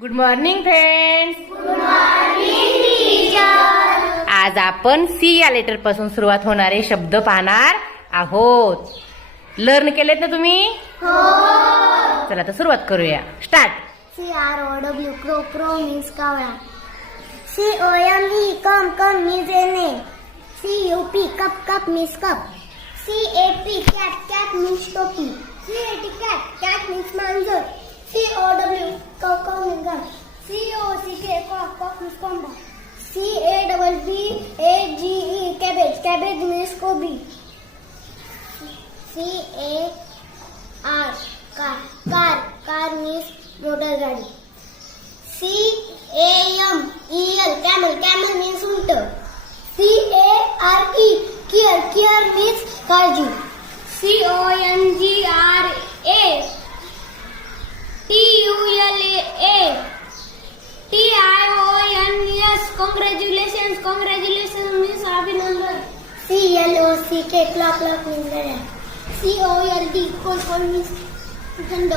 Good morning friends. Good morning teacher. आज आपण C या लेटर पासून सुरुवात होणारे शब्द पाहणार आहोत. लर्न केलेत ना तुम्ही? हो. चला तर सुरुवात करूया. Start. CROW crow crow means कावळा. COME कम कम मीन्स येणे. CUP cup cup means cup. CAP cat cat means टोपी. CAT कॅट कॅट मीन्स मांजर. COW काव काव मीन्स गाय. COCK कॉक कॉक मीन्स कोंबडा. CABBAGE कॅबेज कॅबेज मीन्स कोबी. CAR car car means motor गाडी. CAMEL camel means उंट. CARE care means काळजी. CONGRA TIONS congratulation means अभिनंदन. CLOCK क्लॉक मीन्स घड्याळ. COLD कोल्ड मीन्स थंड.